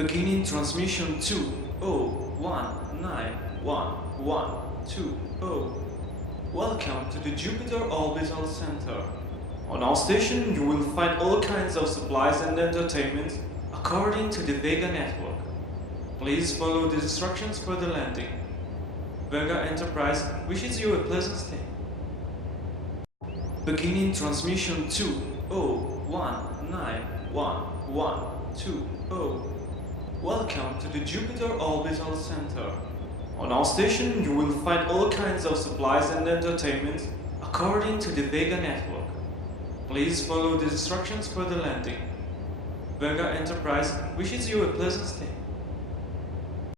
Beginning transmission 201911120. Welcome to the Jupiter Orbital Center. On our station, you will find all kinds of supplies and entertainment according to the Vega network. Please follow the instructions for the landing. Vega Enterprise wishes you a pleasant stay. Beginning transmission 201911120. Welcome to the Jupiter Orbital Center. On our station, you will find all kinds of supplies and entertainment according to the Vega network. Please follow the instructions for the landing. Vega Enterprise wishes you a pleasant stay.